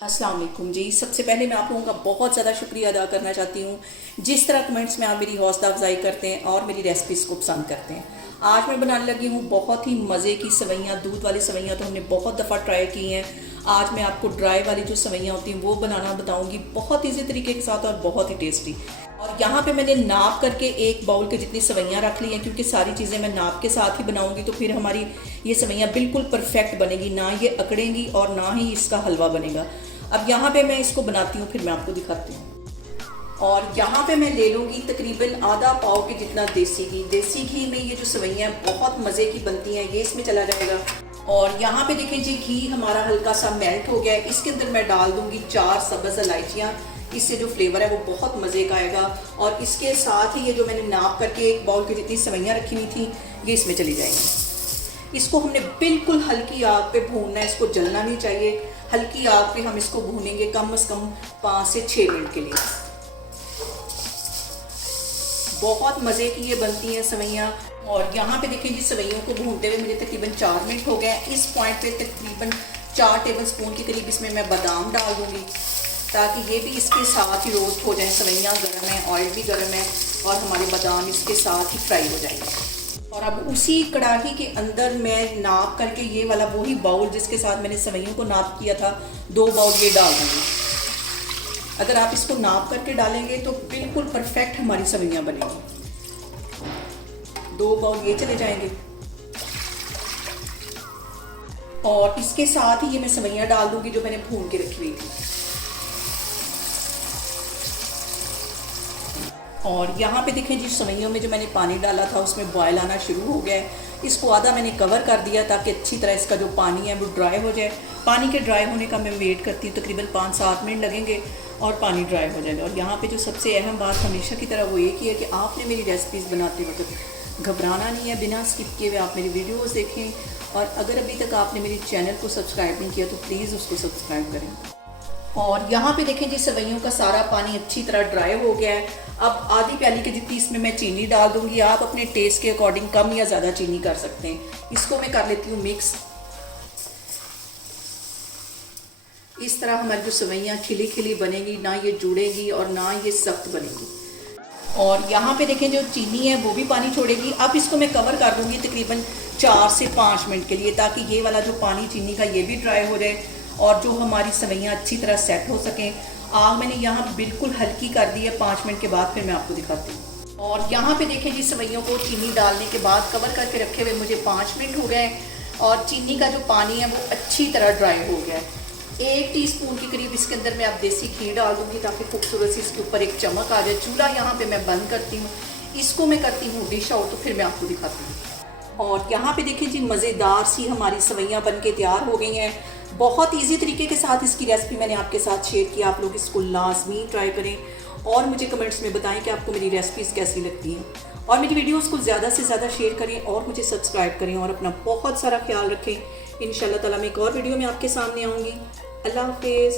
अस्सलाम वालेकुम जी। सबसे पहले मैं आप लोगों का बहुत ज़्यादा शुक्रिया अदा करना चाहती हूँ जिस तरह कमेंट्स में आप मेरी हौसला अफजाई करते हैं और मेरी रेसिपीज़ को पसंद करते हैं। आज मैं बनाने लगी हूँ बहुत ही मज़े की सवैयाँ। दूध वाली सवैयाँ तो हमने बहुत दफ़ा ट्राई की हैं। आज मैं आपको ड्राई वाली जो सवैयाँ होती हैं वो बनाना बताऊँगी, बहुत ईजी तरीके के साथ और बहुत ही टेस्टी। और यहाँ पे मैंने नाप करके एक बाउल के जितनी सवैयाँ रख ली हैं, क्योंकि सारी चीज़ें मैं नाप के साथ ही बनाऊँगी तो फिर हमारी ये सवैयाँ बिल्कुल परफेक्ट बनेगी, ना ये अकड़ेंगी और ना ही इसका हलवा बनेगा। अब यहाँ पे मैं इसको बनाती हूँ, फिर मैं आपको दिखाती हूँ। और यहाँ पे मैं ले लूँगी तकरीबन आधा पाव के जितना देसी घी। देसी घी में ये जो सवैयाँ बहुत मज़े की बनती हैं, ये इसमें चला जाएगा। और यहाँ पे देखें जी, घी हमारा हल्का सा मेल्ट हो गया है। इसके अंदर मैं डाल दूँगी 4 सब्ज़ इलायचियाँ। इससे जो फ्लेवर है वो बहुत मज़े का आएगा। और इसके साथ ही ये जो मैंने नाप करके एक बाउल की जितनी सवैयाँ रखी हुई थी ये इसमें चली जाएंगी। इसको हमने बिल्कुल हल्की आग पे भूनना है, इसको जलना नहीं चाहिए। हल्की आग पे हम इसको भूनेंगे कम से कम 5 से 6 मिनट के लिए। बहुत मज़े की ये बनती हैं सवैयाँ। और यहाँ पे देखिए जी, सवैयों को भूनते हुए मुझे तकरीबन 4 मिनट हो गए। इस पॉइंट पे तकरीबन 4 टेबलस्पून के करीब इसमें मैं बादाम डाल दूँगी, ताकि ये भी इसके साथ ही रोस्ट हो जाए। सवैयाँ गर्म है, ऑयल भी गर्म है और हमारे बादाम इसके साथ ही फ्राई हो जाएंगे। और अब उसी कढ़ाई के अंदर मैं नाप करके ये वाला वही बाउल जिसके साथ मैंने सवैयों को नाप किया था, 2 बाउल ये डाल दूँगी। अगर आप इसको नाप करके डालेंगे तो बिल्कुल परफेक्ट हमारी सवैयाँ बनेंगी। 2 बाउल ये चले जाएंगे। और इसके साथ ही ये मैं सवैयाँ डाल दूँगी जो मैंने भून के रखी हुई थी। और यहाँ पे देखें जी, सवैयों में जो मैंने पानी डाला था उसमें बॉयल आना शुरू हो गया है। इसको आधा मैंने कवर कर दिया ताकि अच्छी तरह इसका जो पानी है वो ड्राई हो जाए। पानी के ड्राई होने का मैं वेट करती हूँ, तकरीबन 5-7 मिनट लगेंगे और पानी ड्राई हो जाएगा। और यहाँ पे जो सबसे अहम बात हमेशा की तरह वो एक ही है कि आपने मेरी रेसिपीज़ बनाते वक्त घबराना नहीं है, बिना स्किप किए हुए आप मेरी वीडियोज़ देखें। और अगर अभी तक आपने मेरे चैनल को सब्सक्राइब नहीं किया तो प्लीज़ उसको सब्सक्राइब करें। और यहाँ पे देखें जी, सवैयों का सारा पानी अच्छी तरह ड्राई हो गया है। अब आधी प्याली के जितनी इसमें मैं चीनी डाल दूंगी। आप अपने टेस्ट के अकॉर्डिंग कम या ज़्यादा चीनी कर सकते हैं। इसको मैं कर लेती हूँ मिक्स। इस तरह हमारी जो सवैयाँ खिली खिली बनेगी, ना ये जुड़ेगी और ना ये सख्त बनेगी। और यहाँ पे देखें जो चीनी है वो भी पानी छोड़ेगी। अब इसको मैं कवर कर दूंगी तकरीबन 4 से 5 मिनट के लिए, ताकि ये वाला जो पानी चीनी का ये भी ड्राई हो जाए और जो हमारी सवैयाँ अच्छी तरह सेट हो सकें। आग मैंने यहाँ बिल्कुल हल्की कर दी है। 5 मिनट के बाद फिर मैं आपको दिखाती हूँ। और यहाँ पे देखें जी, सवैयों को चीनी डालने के बाद कवर करके रखे हुए मुझे 5 मिनट हो गए और चीनी का जो पानी है वो अच्छी तरह ड्राई हो गया है। 1 टीस्पून के करीब इसके अंदर मैं अब देसी घी डाल दूँगी ताकि खूबसूरत सी इसके ऊपर एक चमक आ जाए। चूल्हा यहाँ पे मैं बंद करती हूँ, इसको मैं करती हूँ डिश आउट, तो फिर मैं आपको दिखाती हूँ। और यहाँ पे देखिए जी, मज़ेदार सी हमारी सवैयाँ बन के तैयार हो गई हैं। बहुत इजी तरीके के साथ इसकी रेसिपी मैंने आपके साथ शेयर की। आप लोग इसको लाजमी ट्राई करें और मुझे कमेंट्स में बताएं कि आपको मेरी रेसिपीज़ कैसी लगती हैं। और मेरी वीडियोस को ज़्यादा से ज़्यादा शेयर करें और मुझे सब्सक्राइब करें और अपना बहुत सारा ख्याल रखें। इंशाल्लाह ताला मैं एक और वीडियो में आपके सामने आऊँगी। अल्लाह हाफिज़।